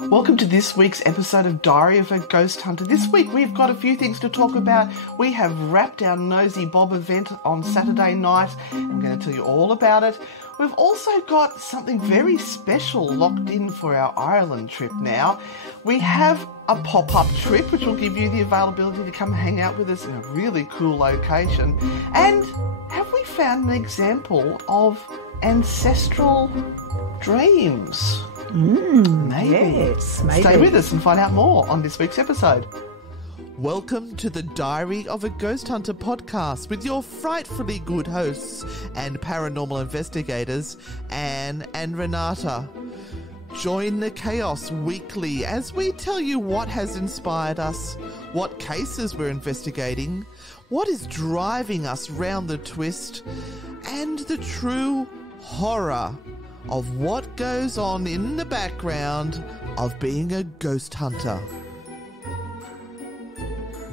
Welcome to this week's episode of Diary of a Ghost Hunter. This week we've got a few things to talk about. We have wrapped our Nosy Bob event on Saturday night. I'm going to tell you all about it. We've also got something very special locked in for our Ireland trip now. We have a pop-up trip which will give you the availability to come hang out with us in a really cool location. And have we found an example of ancestral dreams? Maybe. Yes, maybe. Stay with us and find out more on this week's episode. Welcome to the Diary of a Ghost Hunter podcast with your frightfully good hosts and paranormal investigators, Anne and Renata. Join the chaos weekly as we tell you what has inspired us, what cases we're investigating, what is driving us round the twist, and the true horror of what goes on in the background of being a ghost hunter.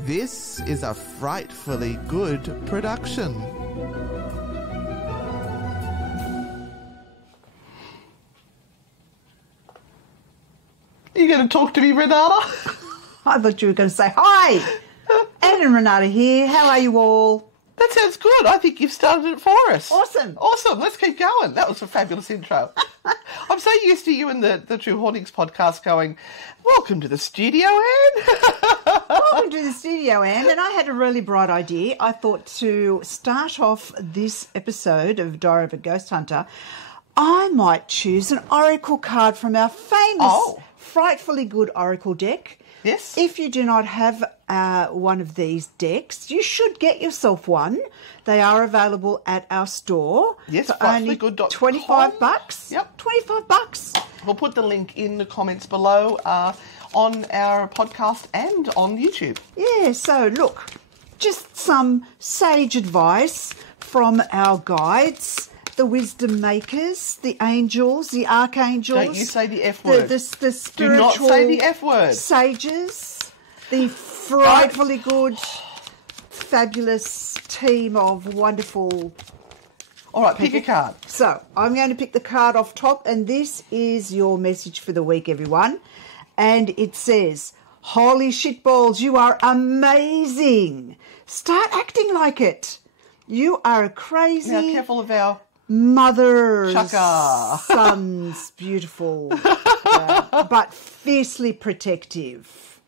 This is a frightfully good production. Are you going to talk to me, Renata? I thought you were going to say, hi, Anne and Renata here. How are you all? That sounds good. I think you've started it for us. Awesome. Awesome. Let's keep going. That was a fabulous intro. I'm so used to you and the True Hauntings podcast going, welcome to the studio, Anne. Welcome to the studio, Anne. And I had a really bright idea. I thought to start off this episode of Diary of a Ghost Hunter, I might choose an oracle card from our famous, frightfully good oracle deck. Yes. If you do not have one of these decks, you should get yourself one. They are available at our store. Yes, for only frightfullygood.com. $25. Yep. $25. We'll put the link in the comments below on our podcast and on YouTube. Yeah, so look, just some sage advice from our guides, the wisdom makers, the angels, the archangels. Don't you say the F word. The spiritual Do not say the F word. Sages, the frightfully good, fabulous team of wonderful. All right, pick a card. So I'm going to pick the card off top, and this is your message for the week, everyone. And it says, holy shitballs, you are amazing. Start acting like it. You are a crazy... Now, careful of our... Mother's Chaka. son's beautiful, but fiercely protective.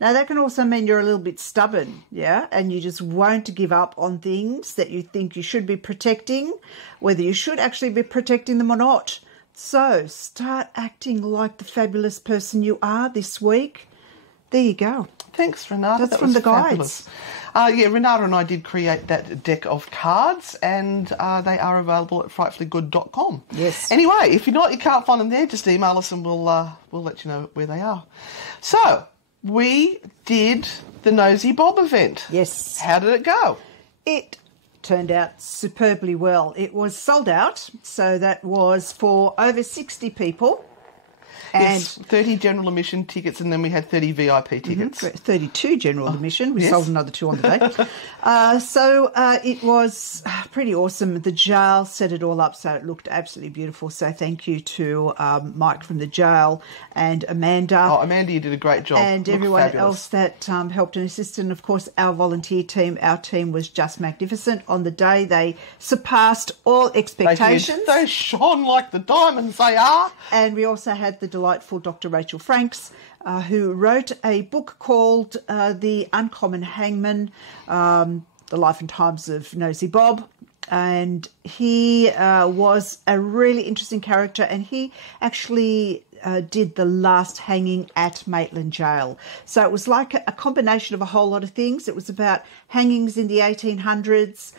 Now, that can also mean you're a little bit stubborn, yeah? And you just won't give up on things that you think you should be protecting, whether you should actually be protecting them or not. So, start acting like the fabulous person you are this week. There you go. Thanks, Renata. That's from the fabulous. guides. Renata and I did create that deck of cards, and they are available at frightfullygood.com. Yes. Anyway, if you can't find them there, just email us and we'll let you know where they are. So, we did the Nosy Bob event. Yes. How did it go? It turned out superbly well. It was sold out, so that was for over 60 people. And yes, 30 general admission tickets, and then we had 30 VIP tickets. 32 general admission. We yes. sold another 2 on the day. So it was pretty awesome. The GAOL set it all up, so it looked absolutely beautiful. So thank you to Mike from the GAOL and Amanda. Oh, Amanda, you did a great job. And Looked everyone fabulous. else that helped and assisted. And, of course, our volunteer team. Our team was just magnificent. On the day, they surpassed all expectations. They shone like the diamonds they are. And we also had the delightful Dr. Rachel Franks, who wrote a book called The Uncommon Hangman, The Life and Times of Nosy Bob. And he was a really interesting character, and he actually did the last hanging at Maitland Jail. So it was like a combination of a whole lot of things. It was about hangings in the 1800s,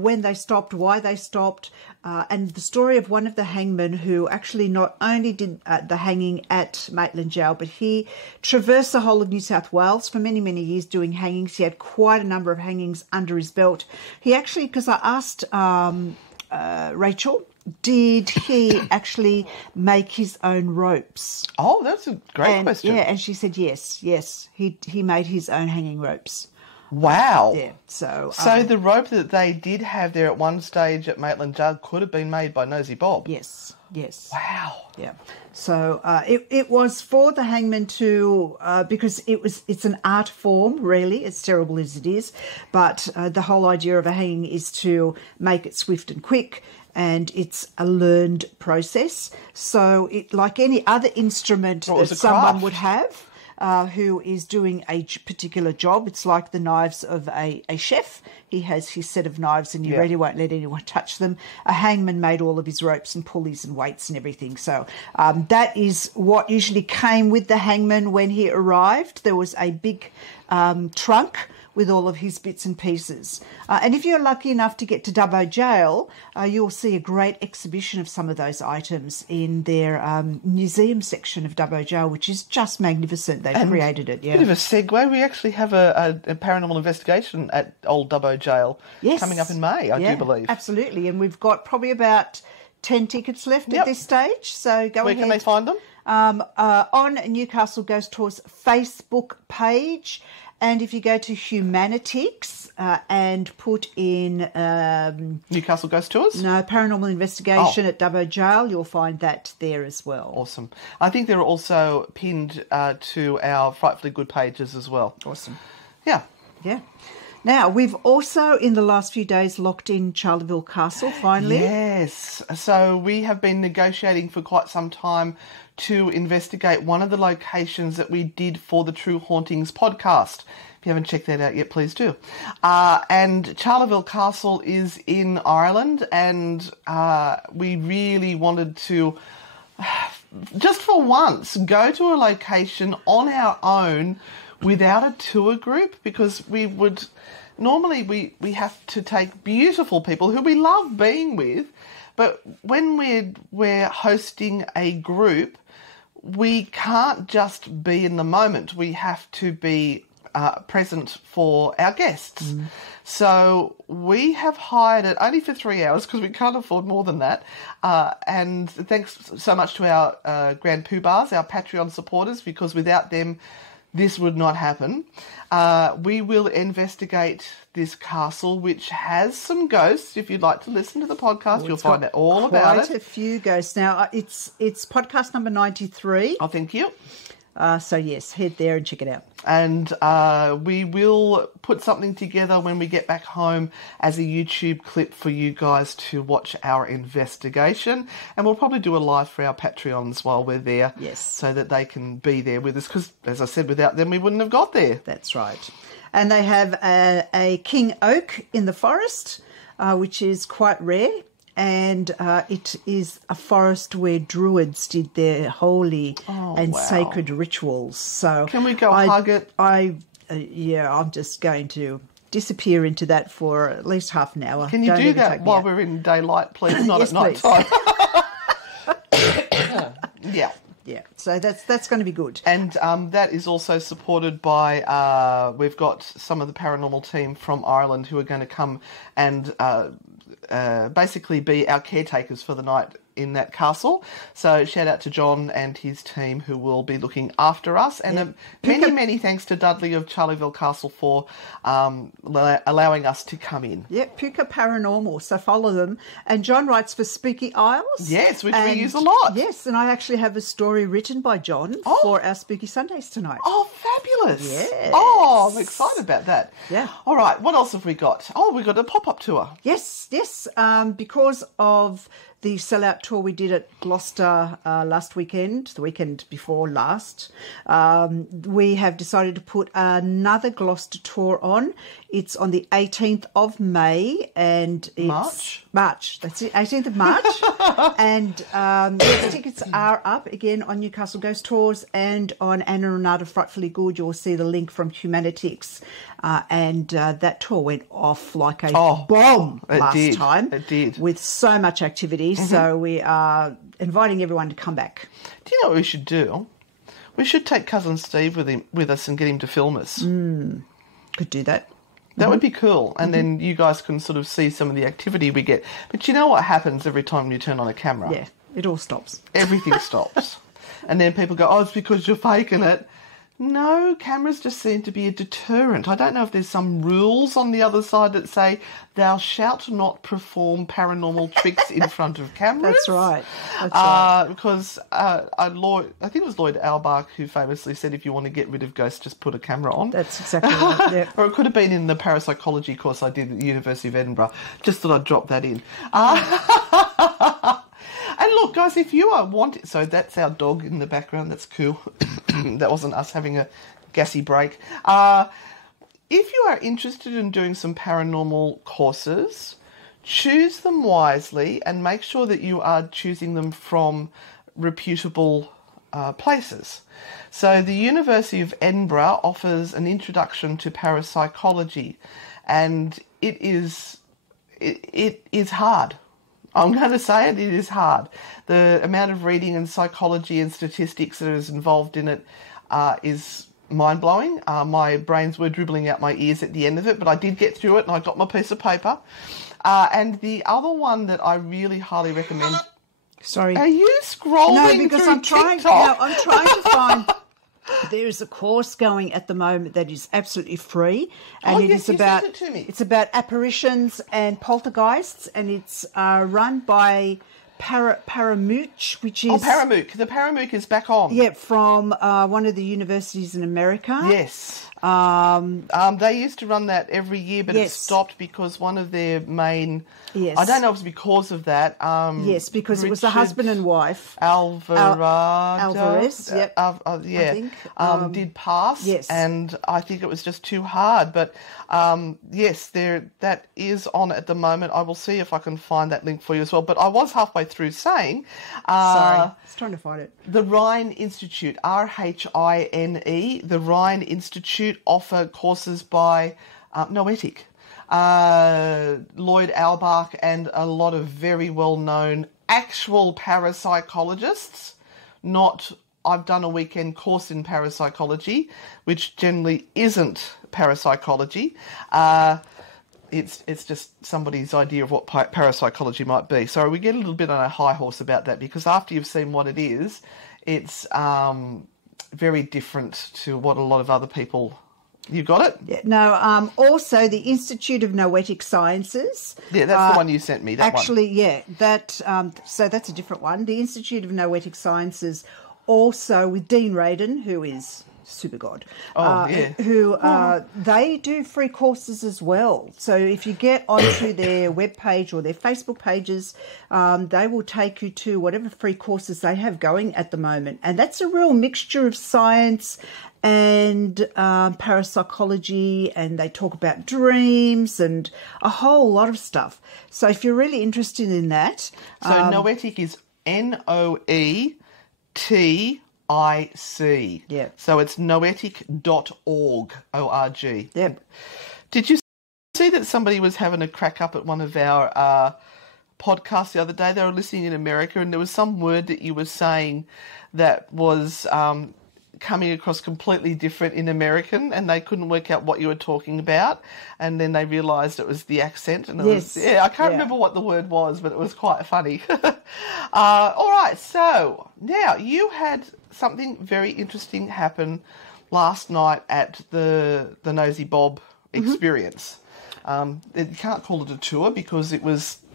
when they stopped, why they stopped, and the story of one of the hangmen who actually not only did the hanging at Maitland Jail, but he traversed the whole of New South Wales for many, many years doing hangings. He had quite a number of hangings under his belt. He actually, because I asked Rachel, did he actually make his own ropes? Oh, that's a great question. Yeah, and she said yes, he made his own hanging ropes. Wow. Yeah, so the rope that they did have there at one stage at Maitland Jail could have been made by Nosy Bob. yes. Yes. Wow. Yeah. So it was for the hangman to, because it's an art form, really, as terrible as it is, but the whole idea of a hanging is to make it swift and quick, and it's a learned process. So like any other instrument that someone would have, who is doing a particular job. It's like the knives of a chef. He has his set of knives and he really won't let anyone touch them. A hangman made all of his ropes and pulleys and weights and everything. So that is what usually came with the hangman when he arrived. There was a big trunk with all of his bits and pieces. And if you're lucky enough to get to Dubbo Jail, you'll see a great exhibition of some of those items in their museum section of Dubbo Jail, which is just magnificent. They've created it, Bit of a segue. We actually have a paranormal investigation at Old Dubbo Jail coming up in May, I do believe. Absolutely. And we've got probably about 10 tickets left at this stage. So go ahead. Where can they find them? On Newcastle Ghost Tours Facebook page. And if you go to Humanitics and put in... Newcastle Ghost Tours? No, Paranormal Investigation at Dubbo Jail, you'll find that there as well. Awesome. I think they're also pinned to our Frightfully Good pages as well. Awesome. Yeah. Yeah. Now, we've also, in the last few days, locked in Charleville Castle, finally. Yes. So we have been negotiating for quite some time to investigate one of the locations that we did for the True Hauntings podcast. If you haven't checked that out yet, please do. And Charleville Castle is in Ireland, and we really wanted to, just for once, go to a location on our own without a tour group, because we would... Normally we have to take beautiful people who we love being with, but when we're hosting a group, we can't just be in the moment. We have to be present for our guests. So we have hired it only for 3 hours because we can't afford more than that. And thanks so much to our Grand Poobahs, our Patreon supporters, because without them, this would not happen. We will investigate this castle, which has some ghosts. If you'd like to listen to the podcast, you'll find out all about it. Quite a few ghosts. Now, it's podcast number 93. Oh, thank you. So, yes, head there and check it out. And we will put something together when we get back home as a YouTube clip for you guys to watch our investigation. And we'll probably do a live for our Patreons while we're there. Yes. So that they can be there with us. Because, as I said, without them, we wouldn't have got there. That's right. And they have a king oak in the forest, which is quite rare. And it is a forest where druids did their holy sacred rituals. So can we go hug it? I'm just going to disappear into that for at least half an hour. Can you do that while we're in daylight, please? Not yes, at night time. Yeah. Yeah, so that's going to be good. And that is also supported by, we've got some of the paranormal team from Ireland who are going to come and basically be our caretakers for the night in that castle. So shout out to John and his team who will be looking after us. And many thanks to Dudley of Charleville Castle for allowing us to come in. Yeah, Puka Paranormal. So follow them. And John writes for Spooky Isles. Yes, which we use a lot. Yes, and I actually have a story written by John for our Spooky Sundays tonight. Oh, fabulous. Yes. Oh, I'm excited about that. Yeah. All right, what else have we got? Oh, we've got a pop-up tour. Yes. Because of the sellout tour we did at Gloucester last weekend, the weekend before last, we have decided to put another Gloucester tour on. It's on the 18th of May and it's... March. That's it, 18th of March. And the tickets are up again on Newcastle Ghost Tours and on Anna and Renata Frightfully Good. You'll see the link from Humanitics. And that tour went off like a bomb last time. It did. With so much activity. Mm-hmm. So we are inviting everyone to come back. Do you know what we should do? We should take Cousin Steve with us and get him to film us. Could do that. That would be cool. And then you guys can sort of see some of the activity we get. But you know what happens every time you turn on a camera? Yeah, it all stops. Everything stops. And then people go, it's because you're faking it. No, cameras just seem to be a deterrent. I don't know if there's some rules on the other side that say thou shalt not perform paranormal tricks in front of cameras. That's right. That's right. Because I think it was Lloyd Albach who famously said, if you want to get rid of ghosts, just put a camera on. That's exactly right. Yeah. Or it could have been in the parapsychology course I did at the University of Edinburgh. Just thought I'd drop that in. And look, guys, if you are wanting... So that's our dog in the background. That's cool. That wasn't us having a gassy break. If you are interested in doing some paranormal courses, choose them wisely and make sure that you are choosing them from reputable places. So the University of Edinburgh offers an introduction to parapsychology, and it is hard. I'm going to say it is hard. The amount of reading and psychology and statistics that is involved in it is mind-blowing. My brains were dribbling out my ears at the end of it, but I did get through it and I got my piece of paper. And the other one that I really highly recommend... Sorry. Are you scrolling No, because through I'm trying to find... There is a course going at the moment that is absolutely free, and you sent it to me. It's about apparitions and poltergeists, and it's run by Paramouche, which is Paramouche. The Paramouche is back on. Yeah, from one of the universities in America. Yes. They used to run that every year, but it stopped because one of their main... Yes. I don't know if it's because of that. Yes, because it was the husband and wife. Alvarez, yep. I think, did pass. Yes. And I think it was just too hard. But yes, that is on at the moment. I will see if I can find that link for you as well. But I was halfway through saying... Sorry, I was trying to find it. The Rhine Institute, RHINE, the Rhine Institute offer courses by Noetic. Lloyd Albach and a lot of very well-known actual parapsychologists, not I've done a weekend course in parapsychology, which generally isn't parapsychology. It's just somebody's idea of what parapsychology might be. So we get a little bit on a high horse about that because after you've seen what it is, it's very different to what a lot of other people... You got it? Yeah, no, also the Institute of Noetic Sciences. Yeah, that's the one you sent me, that one. Yeah, so that's a different one. The Institute of Noetic Sciences, also with Dean Radin, who is super god. They do free courses as well. So if you get onto their webpage or their Facebook pages, they will take you to whatever free courses they have going at the moment. And that's a real mixture of science and parapsychology, and they talk about dreams and a whole lot of stuff. So if you're really interested in that... So Noetic is Noetic. Yeah. So it's noetic.org, O-R-G. Yep. Did you see that somebody was having a crack up at one of our podcasts the other day? They were listening in America, and there was some word that you were saying that was... coming across completely different in American, and they couldn't work out what you were talking about, and then they realised it was the accent, and I can't remember what the word was, but it was quite funny. All right, so now you had something very interesting happen last night at the Nosy Bob experience. You can't call it a tour because it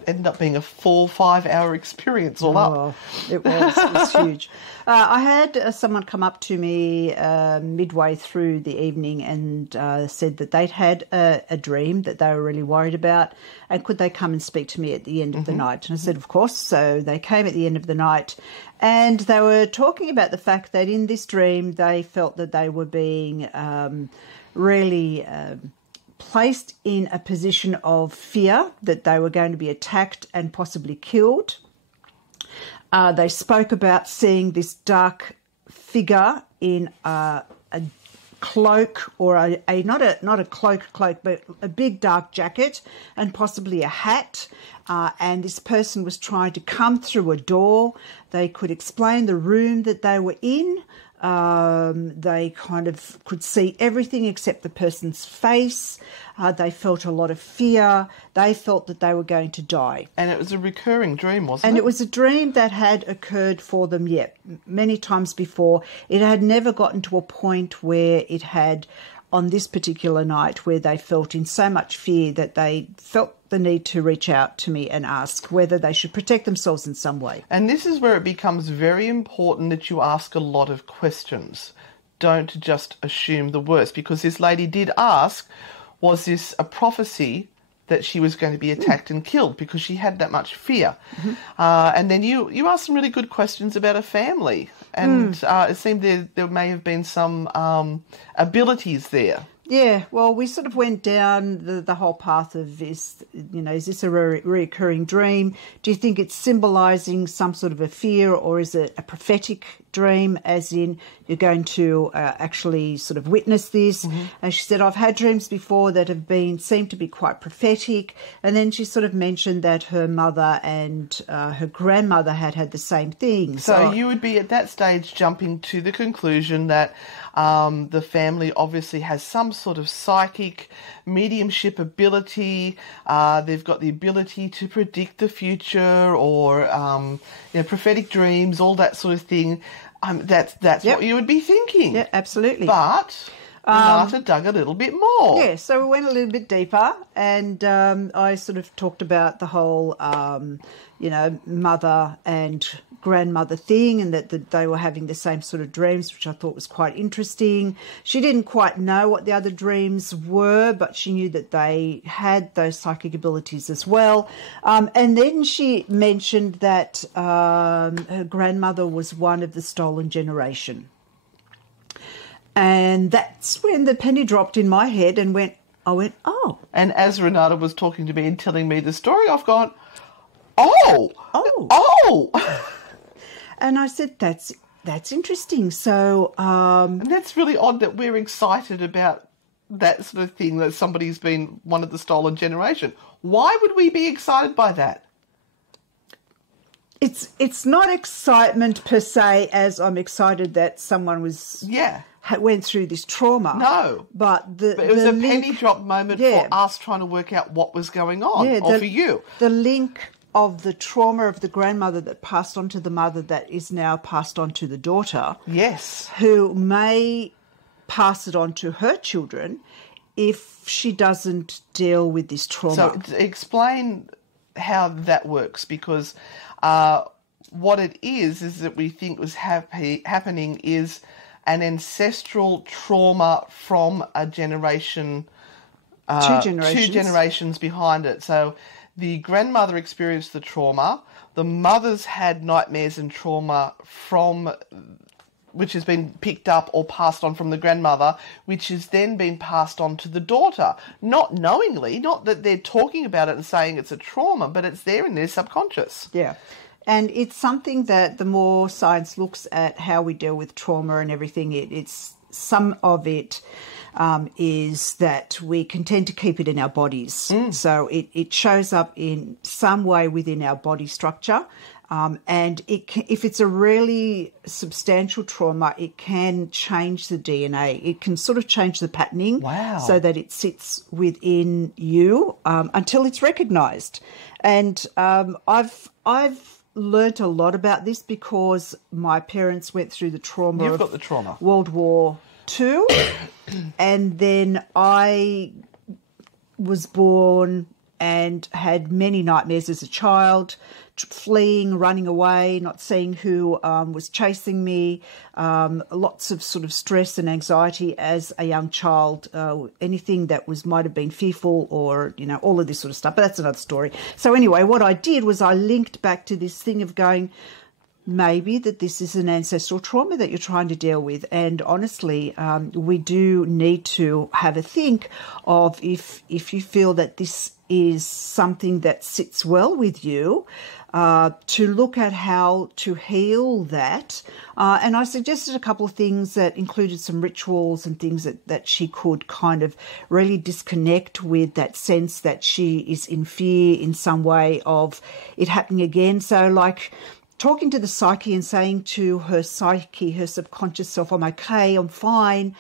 ended up being a 4-5 hour experience all up. It was huge. I had someone come up to me midway through the evening and said that they'd had a dream that they were really worried about, and could they come and speak to me at the end of the night? And I said, of course. So they came at the end of the night, and they were talking about the fact that in this dream they felt that they were being really... placed in a position of fear, that they were going to be attacked and possibly killed. They spoke about seeing this dark figure in a cloak, or not a cloak, but a big dark jacket and possibly a hat. And this person was trying to come through a door. They could explain the room that they were in, They kind of could see everything except the person's face. They felt a lot of fear. They felt that they were going to die. And it was a recurring dream, wasn't it? And it was a dream that had occurred for them, many times before. It had never gotten to a point where it had, on this particular night, where they felt in so much fear that they felt the need to reach out to me and ask whether they should protect themselves in some way. And this is where it becomes very important that you ask a lot of questions. Don't just assume the worst, because this lady did ask, was this a prophecy that she was going to be attacked and killed, because she had that much fear. Mm-hmm. And then you asked some really good questions about her family, and it seemed there may have been some abilities there. Yeah, well, we sort of went down the whole path of is this a reoccurring dream? Do you think it's symbolising some sort of a fear, or is it a prophetic dream, as in you're going to actually sort of witness this? Mm-hmm. And she said, I've had dreams before that have seem to be quite prophetic. And then she sort of mentioned that her mother and her grandmother had the same thing. So you would be at that stage jumping to the conclusion that the family obviously has some sort of psychic mediumship ability. They've got the ability to predict the future, or prophetic dreams, all that sort of thing. That's what you would be thinking. Yeah, absolutely. But Renata dug a little bit more. Yeah, so we went a little bit deeper, and I sort of talked about the whole, mother and grandmother thing, and that they were having the same sort of dreams, which I thought was quite interesting. She didn't quite know what the other dreams were, but she knew that they had those psychic abilities as well. And then she mentioned that her grandmother was one of the stolen generation. And that's when the penny dropped in my head, and I went, oh. And as Renata was talking to me and telling me the story, I've gone, oh. And I said, that's interesting. So, and that's really odd that we're excited about that sort of thing, that somebody's been one of the stolen generation. Why would we be excited by that? It's not excitement per se, as I'm excited that someone went through this trauma. No. But it was a penny drop moment for us trying to work out what was going on, or for you. The link of the trauma of the grandmother that passed on to the mother that is now passed on to the daughter. Yes. Who may pass it on to her children if she doesn't deal with this trauma. So explain how that works, because what it is that we think was happening is an ancestral trauma from a generation, two generations behind it. So the grandmother experienced the trauma. The mothers had nightmares and trauma which has been picked up or passed on from the grandmother, which has then been passed on to the daughter. Not knowingly, not that they're talking about it and saying it's a trauma, but it's there in their subconscious. Yeah. And it's something that the more science looks at how we deal with trauma and everything, it's some of it is that we can tend to keep it in our bodies. So it shows up in some way within our body structure. And if it's a really substantial trauma, it can change the DNA. It can sort of change the patterning so that it sits within you until it's recognised. And I've learnt a lot about this because my parents went through the trauma of World War II, and then I was born and had many nightmares as a child, fleeing, running away, not seeing who was chasing me, lots of sort of stress and anxiety as a young child, anything that might have been fearful or, all of this sort of stuff. But that's another story. So anyway, what I did was I linked back to this thing of going, maybe that this is an ancestral trauma that you're trying to deal with. And honestly, we do need to have a think of if you feel that this is something that sits well with you, to look at how to heal that. And I suggested a couple of things that included some rituals and things that she could kind of really disconnect with that sense that she is in fear in some way of it happening again. So like talking to the psyche and saying to her psyche, her subconscious self, I'm okay, I'm fine,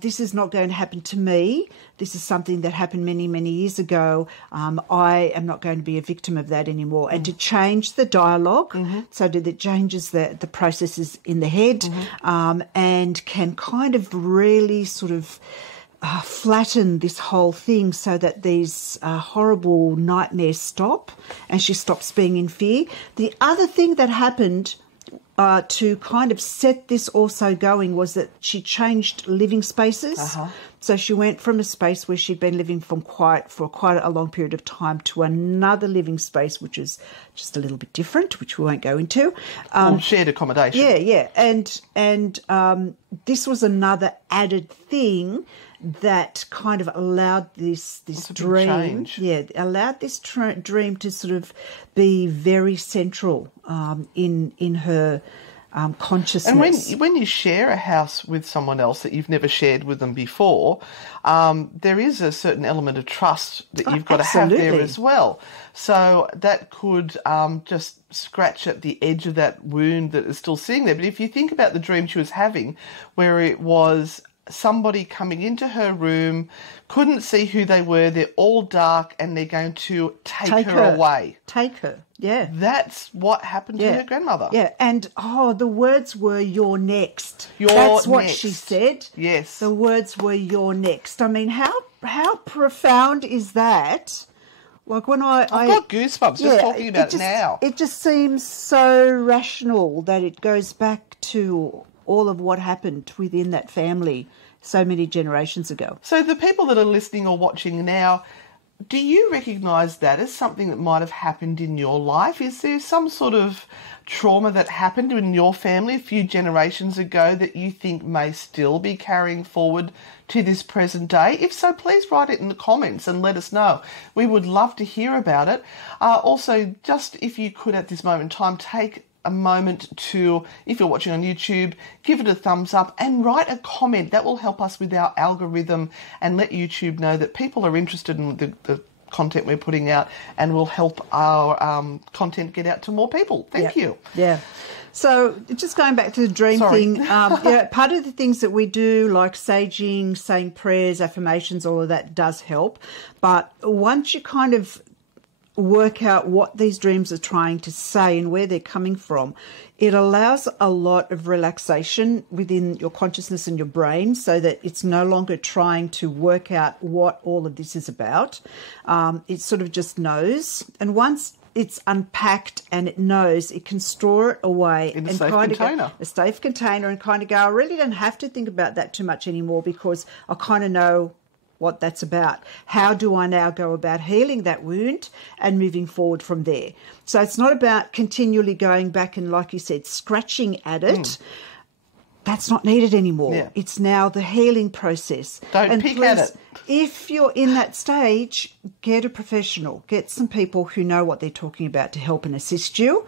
this is not going to happen to me. This is something that happened many, many years ago. I am not going to be a victim of that anymore. And to change the dialogue so that it changes the processes in the head and can kind of really sort of flatten this whole thing so that these horrible nightmares stop and she stops being in fear. The other thing that happened to kind of set this also going was that she changed living spaces. So she went from a space where she'd been living for quite a long period of time to another living space, which is just a little bit different, which we won't go into. Shared accommodation. Yeah. And this was another added thing that kind of allowed this dream, allowed this dream to sort of be very central in her consciousness. And when you share a house with someone else that you've never shared with them before, there is a certain element of trust that you've got to have there as well. So that could just scratch at the edge of that wound that is still sitting there. But if you think about the dream she was having, where it was somebody coming into her room, couldn't see who they were, they're all dark, and they're going to take her away. Take her, yeah. That's what happened to her grandmother. Yeah, and, the words were, you're next. That's what she said. Yes. The words were, you're next. I mean, how profound is that? Like when I've got goosebumps just talking about it now. It just seems so rational that it goes back to all of what happened within that family so many generations ago. So the people that are listening or watching now, do you recognise that as something that might have happened in your life? Is there some sort of trauma that happened in your family a few generations ago that you think may still be carrying forward to this present day? If so, please write it in the comments and let us know. We would love to hear about it. Also, just if you could at this moment in time, take a moment to, if you're watching on YouTube, give it a thumbs up and write a comment. That will help us with our algorithm and let YouTube know that people are interested in the content we're putting out, and will help our content get out to more people. Thank you. Yeah. So just going back to the dream thing, part of the things that we do, like saging, saying prayers, affirmations, all of that does help. But once you kind of work out what these dreams are trying to say and where they're coming from, it allows a lot of relaxation within your consciousness and your brain so that it's no longer trying to work out what all of this is about. It sort of just knows. And once it's unpacked and it knows, it can store it away in a safe container. A safe container, and kind of go, I really don't have to think about that too much anymore because I kind of know what that's about. How do I now go about healing that wound and moving forward from there? So it's not about continually going back and, like you said, scratching at it. That's not needed anymore. Yeah. It's now the healing process. Don't pick at it. If you're in that stage, get a professional. Get some people who know what they're talking about to help and assist you,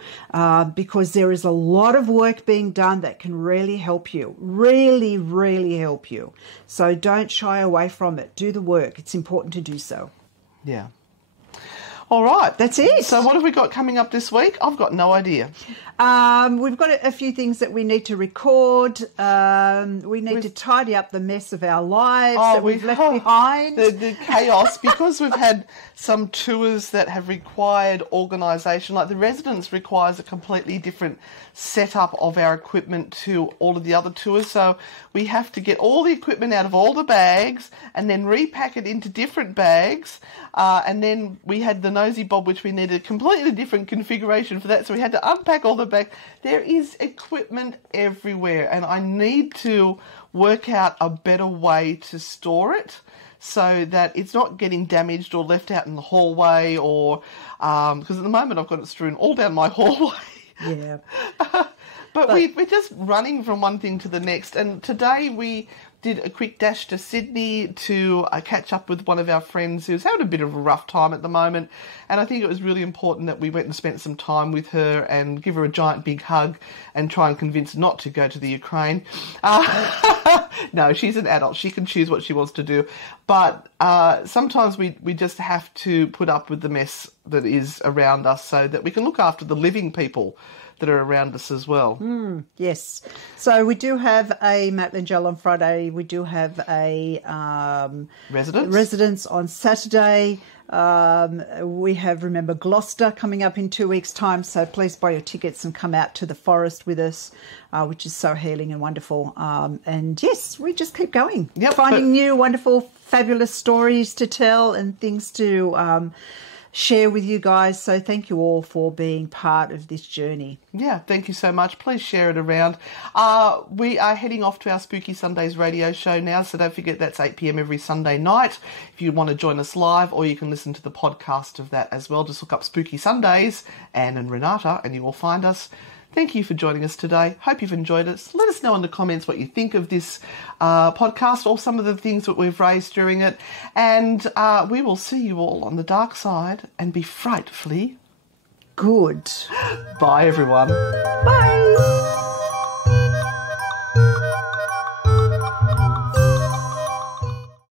because there is a lot of work being done that can really help you, really, really help you. So don't shy away from it. Do the work. It's important to do so. Yeah. All right. That's it. So what have we got coming up this week? I've got no idea. We've got a few things that we need to record. We need to tidy up the mess of our lives that we've left behind. The chaos, because we've had some tours that have required organisation. Like the residence requires a completely different setup of our equipment to all of the other tours. So we have to get all the equipment out of all the bags and then repack it into different bags. And then we had the Nosy Bob, which we needed a completely different configuration for that. So we had to unpack all the bags. There is equipment everywhere, and I need to work out a better way to store it so that it's not getting damaged or left out in the hallway, or because at the moment I've got it strewn all down my hallway. Yeah. But we're just running from one thing to the next. And today we did a quick dash to Sydney to catch up with one of our friends who's having a bit of a rough time at the moment. And I think it was really important that we went and spent some time with her and give her a giant big hug and try and convince her not to go to the Ukraine. No, she's an adult. She can choose what she wants to do. But sometimes we just have to put up with the mess that is around us so that we can look after the living people that are around us as well. Yes. So we do have a Maitland Gel on Friday. We do have a residence on Saturday. We have, remember, Gloucester coming up in 2 weeks' time. So please buy your tickets and come out to the forest with us, which is so healing and wonderful. And yes, we just keep going. Yep, finding new, wonderful, fabulous stories to tell and things to share with you guys. So thank you all for being part of this journey. Yeah, thank you so much. Please share it around. We are heading off to our Spooky Sundays radio show now, so don't forget that's 8 p.m. every Sunday night if you want to join us live, or you can listen to the podcast of that as well. Just look up Spooky Sundays, Anne and Renata, and you will find us. Thank you for joining us today. Hope you've enjoyed it. Let us know in the comments what you think of this podcast or some of the things that we've raised during it. And we will see you all on the dark side and be frightfully good. Bye, everyone. Bye.